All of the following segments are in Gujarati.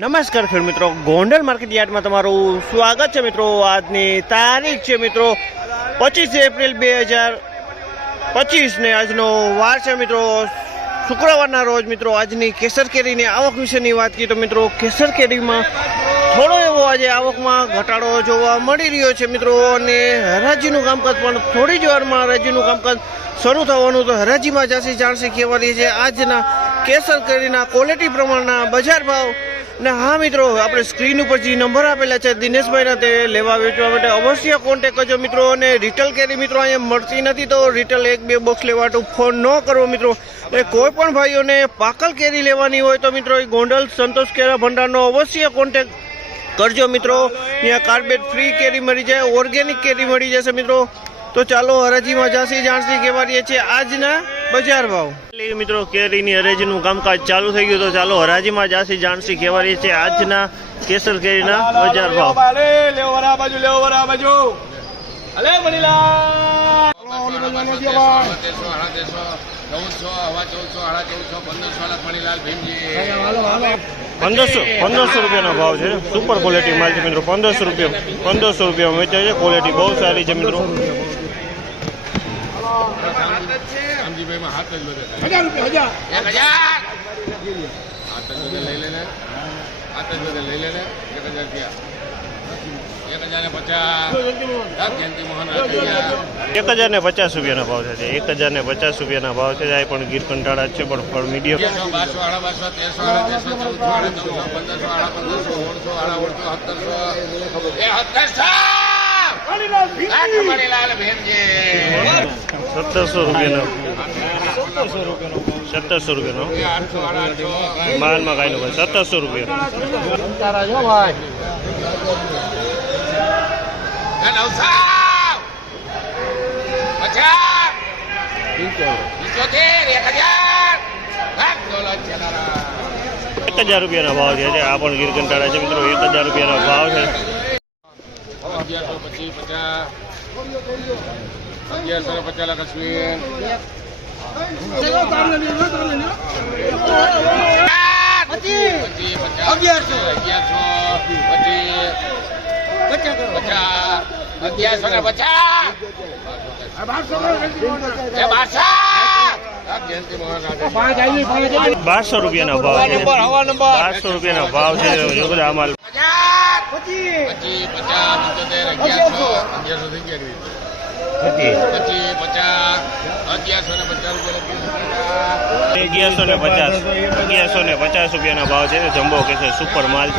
નમસ્કાર ખેડ મિત્રો. ગોંડલ માર્કેટ યાર્ડમાં તમારું સ્વાગત છે મિત્રો. આજની તારીખ છે મિત્રો પચીસ એપ્રિલ બે હજાર પચીસ ને આજનો વાર છે મિત્રો. શુક્રવારના રોજ મિત્રો આજની કેસર કેરીની આવક વિશેની વાત કરીએ તો મિત્રો કેસર કેરીમાં થોડો એવો આજે આવકમાં ઘટાડો જોવા મળી રહ્યો છે મિત્રો. અને હરાજીનું કામકાજ પણ થોડી જ વારમાં હરાજીનું કામકાજ શરૂ થવાનું તો હરાજીમાં જાસી જાણસી કહેવાની છે. આજના કેસર કેરીના ક્વોલિટી પ્રમાણના બજાર ભાવ ને, હા મિત્રો, આપણે સ્ક્રીન ઉપર જે નંબર આપેલા છે, દિનેશભાઈના તે લેવા વેચવા માટે અવશ્ય કોન્ટેક કરજો મિત્રો, અને રિટેલ કેરી મિત્રો અહીંયા મળતી નથી, તો રિટેલ એક બે બોક્સ લેવા માટે ફોન ન કરવો મિત્રો. એ કોઈ પણ ભાઈઓને પાકલ કેરી લેવાની હોય તો મિત્રો, એ ગોંડલ સંતોષ કેરા ભંડારનો અવશ્ય કોન્ટેક કરજો મિત્રો. અહીંયા કાર્બેટ ફ્રી કેરી મળી જાય ઓર્ગેનિક કેરી મળી જશે મિત્રો. તો ચાલો હરાજીમાં જાસી જાણસી કહેવાડીએ છીએ. આજના બજાર ભાવ. મિત્રો કેરીની હરાજીનું કામકાજ ચાલુ થઈ ગયું તો ચાલો હરાજીમાં જાસી જાણસી કહેવાડીએ છે આજના કેસર કેરીના બજાર ભાવ. લેવો વરા બાજુ લેવો વરા બાજુ. અલે મણીલા પંદરસો પંદરસો રૂપિયાનો ભાવ છે. સુપર ક્વોલિટી માલ છે મિત્રો પંદરસો રૂપિયા પંદરસો રૂપિયા વેચાય છે. ક્વોલિટી બહુ સારી છે મિત્રો. હજાર રૂપિયા હજાર. એક હજાર! ને પચાસ. રૂપિયાના ભાવ છે એક હજાર ને પચાસ રૂપિયાના ભાવ છે આ પણ ગીર કંટાળા જ છે પણ ફળ મીડિયમ. બારસો આડા બારસો તેરસો આડા તેરસો ચૌદસો આડા ચૌદસો પંદરસો આડા પંદરસો આડા ઓળસો સત્તરસો. એ સત્તરસો રૂપિયાનો. સત્તરસો રૂપિયાનો. માલમાં કાંઈ નો ભાઈ સત્તરસો રૂપિયા. એક હજાર રૂપિયાના ભાવ છે આ પણ ગીર કંટાળા છે મિત્રો એક હજાર રૂપિયાનો ભાવ છે. અગિયારસો પચીસ પચાસ અગિયારસો પચાસ લાખ અશ્વિન અગિયારસો પચીસ અગિયારસો ને પચાસ બારસો રૂપિયાનો ભાવ છે. બારસો રૂપિયાનો ભાવ છે. માલ અગિયારસો ને પચાસ અગિયારસો ને પચાસ રૂપિયાના ભાવ છે. જમ્બો કે છે સુપર માલ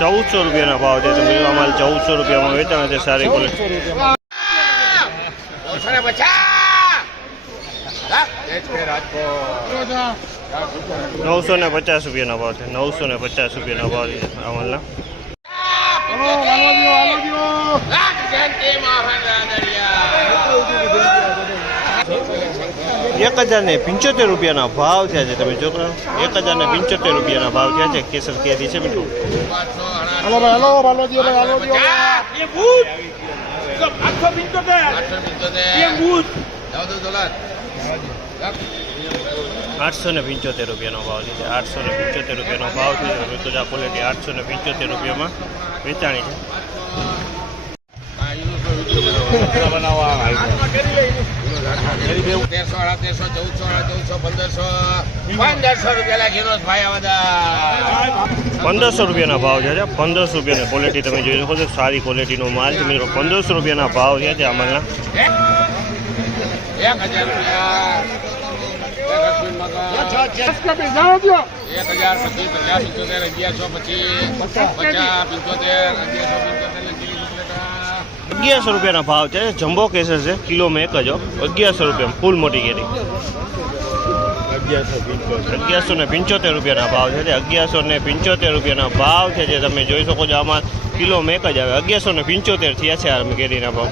ચૌદસો રૂપિયાના ભાવ છે. તો મેળવા માલ ચૌદસો રૂપિયામાં વેચાણ છે સારી ક્વોલિટી નવસો ને પચાસ રૂપિયાનો ભાવ છે. નવસો ને પચાસ રૂપિયાનો ભાવ છે આ એક હજાર ને પંચોતેર રૂપિયાના ભાવ થયા છે તમે જો એક હજાર ને પંચોતેર રૂપિયાના ભાવ થયા છે. કેસર કેરી છે મિત્રો. આઠસો ને પંચોતેર રૂપિયાનો ભાવ છે. આઠસો ને પંચોતેર રૂપિયાનો ભાવ છે. ઋતુજા ક્વોલિટી આઠસો ને પંચોતેર રૂપિયામાં વેચાણી છે. પંદરસો રૂપિયાના ભાવ છે. પંદરસો રૂપિયાની ક્વોલિટી તમે જોઈ શકો છો. સારી ક્વોલિટીનો માલ છે. મિત્રો, પંદરસો રૂપિયાના ભાવ છે. અમારા એક હજાર રૂપિયા. એક અશ્વિન મગર એક હજાર પચીસ પચાસ પંચોતેર અગિયારસો પચીસ પચાસ પંચોતેર અગિયારસો પંચોતેર ને ત્રીસ રૂપિયા અગિયારસો રૂપિયાના ભાવ છે. જમ્બો કેસર છે. કિલોમાં એક જ, હો. અગિયારસો રૂપિયા ફૂલ મોટી કેરી. અગિયારસો ને પંચોતેર રૂપિયાના ભાવ છે તે. અગિયારસો ને પંચોતેર રૂપિયાના ભાવ છે જે તમે જોઈ શકો છો. આમાં કિલોમાં એક જ આવે. અગિયારસો ને પંચોતેર થયા છે આ કેરીના ભાવ.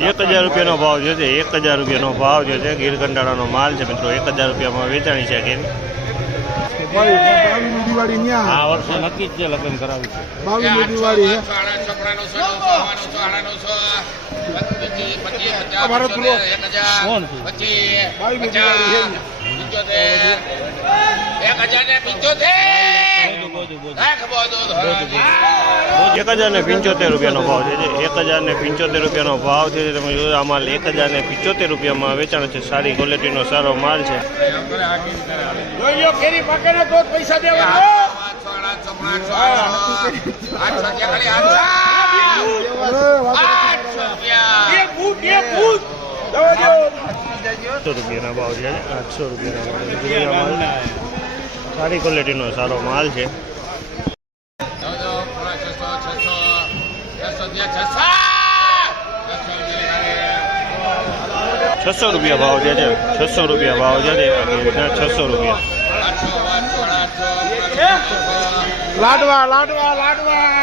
એક હજાર રૂપિયાનો ભાવ જે એક હજાર રૂપિયાનો ભાવ જે ગીર કંટાળાનો માલ છે મિત્રો, એક હજાર રૂપિયામાં વેચાણી છે કે દિવાળી ન્યા. આ વર્ષે નક્કી જ છે લગ્ન કરાવી છે. બાવીસ દિવાળી હે. અમારો પેલો કોણ છે? એક હજાર ને પંચોતેર રૂપિયાનો ભાવ છે એક હજાર ને પંચોતેર રૂપિયાનો ભાવ છે તમે જોયું આ માલ એક હજાર ને પંચોતેર રૂપિયામાં વેચાણ છે. સારી ક્વોલિટીનો સારો માલ છે. આઠસો રૂપિયાના ભાવ છે આઠસો રૂપિયાના ભાવ માલ સારી ક્વોલિટીનો સારો માલ છે. છસો રૂપિયા ભાવ જે છે છસો રૂપિયા ભાવ જે છે આવી રીતના છસો રૂપિયા લાડવા લાડવા લાડવા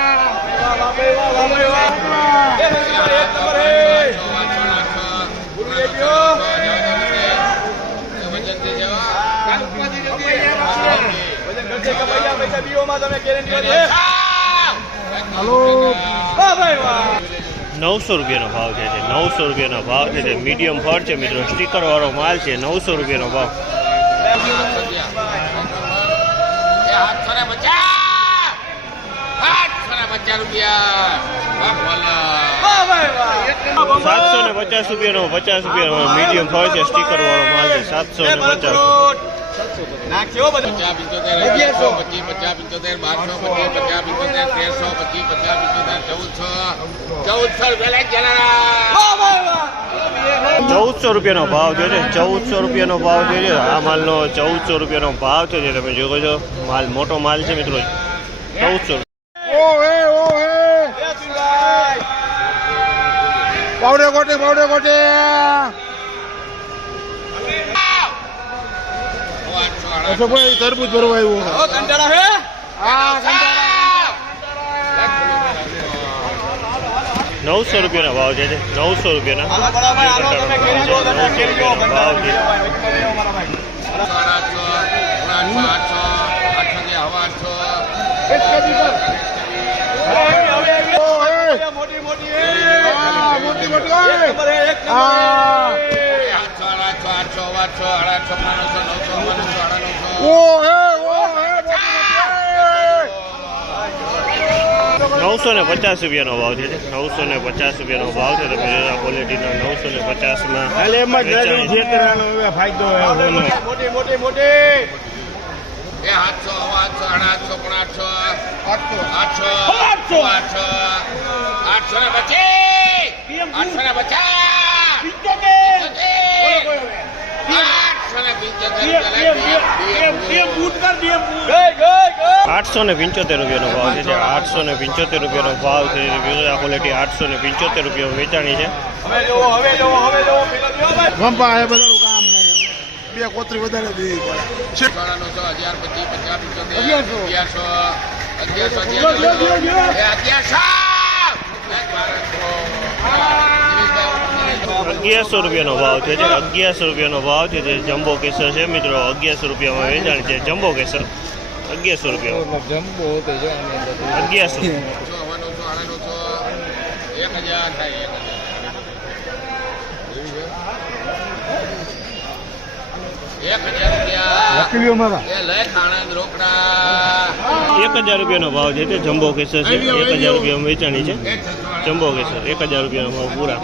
હલો નવસો રૂપિયાનો ભાવ છે જે નવસો રૂપિયાનો ભાવ છે જે મીડિયમ ફળ છે મિત્રો. સ્ટીકરવાળો માલ છે નવસો રૂપિયાનો ભાવ. સાતસો ને પચાસ રૂપિયાનો પચાસ રૂપિયાનો મીડિયમ ફળ છે સ્ટીકરવાળો માલ છે સાતસો ને પચાસ. નાખ્યો બધું? પચાસ પંચોતેર અગિયારસો પચીસ પચાસ પંચોતેર બારસો પચીસ પચાસ પંચોતેર તેરસો પચીસ પચાસ પંચોતેર ચૌદસો. ચૌદસો ચૌદસો રૂપિયાનો ભાવ થયો છે. ચૌદસો રૂપિયાનો ભાવ થયો છે. આ માલનો ચૌદસો રૂપિયાનો ભાવ થયો છે. તમે જોવો છો માલ મોટો માલ છે મિત્રો. ચૌદસો પાવડે કોટે પાવડે કોટે અચ્છા ભાઈ તરબૂચ ભરવા આવ્યું ઓ કંટાળા હે હા કંટાળા નવસો રૂપિયાના ભાવ છે નવસો રૂપિયાના ભાવ છે હે મોટી મોટી હા મોટી મોટી ઓય. નંબર હે એક હા આઠસો આઠસો આઠસો આઠસો આઠસો નવસો નવસો નવસો ને પચાસ રૂપિયાનો ભાવ છે નવસો ને પચાસ રૂપિયાનો ભાવ છે. તમે આ ક્વોલિટીનો નવસો ને પચાસમાં હાલે એમ જ ફાયદો મોટી મોટી મોટી એ આઠસો આઠસો આઠસો પણ આઠસો આઠસો આઠસો આઠસો. આઠસો આઠસો ને પચીસ આઠસો ને પચાસ. આઠસો ને પંચોતેર રૂપિયાનો ભાવ છે આઠસો ને પંચોતેર રૂપિયાનો ભાવ છે આ ક્વોલિટી આઠસો ને પંચોતેર રૂપિયા વેચાણી છે. હવે જોવો હવે જોવો હવે જોવો પેલો જોવો ભાઈ ગંપા એ બધાનું કામ નહીં. બે કોતરી વધારે દેવી પડે. અગિયારસો. અગિયારસો અગિયારસો ગયો, ગયો, ગયો, ગયો. એ અગિયારસો અગિયારસો રૂપિયાનો ભાવ છે. જે અગિયારસો રૂપિયાનો ભાવ છે. જે જમ્બો કેસર છે મિત્રો અગિયારસો રૂપિયામાં વેચાણ છે. જમ્બો કેસર. અગિયારસો રૂપિયા અગિયારસો. સાડા નવસો એક હજાર. રૂપિયાનો ભાવ છે તે જમ્બો કેસર છે. એક હજાર રૂપિયામાં વેચાણી છે. જમ્બો કેસર. એક હજાર રૂપિયાનો ભાવ પૂરા.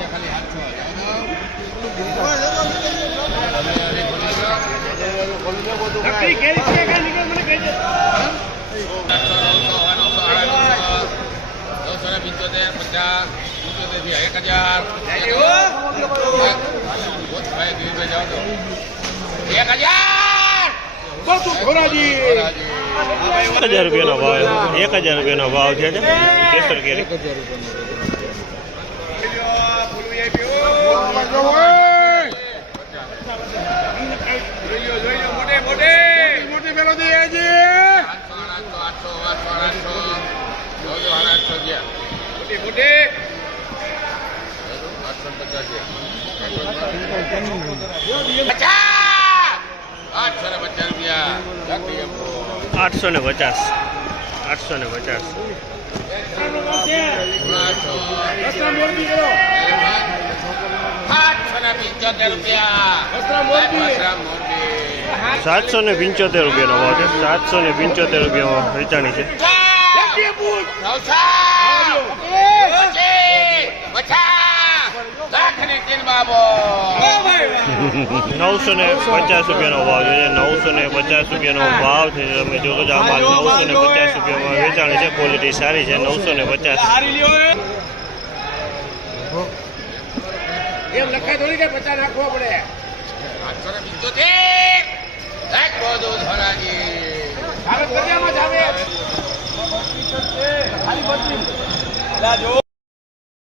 પંચોતેર પચાસ પંચોતેર એક હજાર ભાઈ દિલીપભાઈ જાઓ. એક હજાર એક હજાર ભાવ છે કેસર કેરી મોટી મોટી મોટી મેલોડી ગયા મોટી મોટી! આઠસો ને પચાસ. પચાસ. આઠસો ને પચાસ રૂપિયા જાગતી આપો. આઠસો ને આઠસો ને પચાસ મોરબી કરો આઠસો ને પંચોતેર રૂપિયા. સાતસો ને ભાવ છે. સાતસો ને પંચોતેર રૂપિયા વેચાણી છે નવસો ને પચાસ રૂપિયાનો ભાવ છે નવસો ને પચાસ રૂપિયાનો ભાવ છે. તમે જોતો છો આ માલ નવસો ને પચાસ રૂપિયામાં વેચાણી છે. ક્વોલિટી સારી છે. નવસો ને પચાસ એમ લખાય થોડી કે પચાસ નાખવો પડે? આઠસો ને. ધોરાજી. ખાલી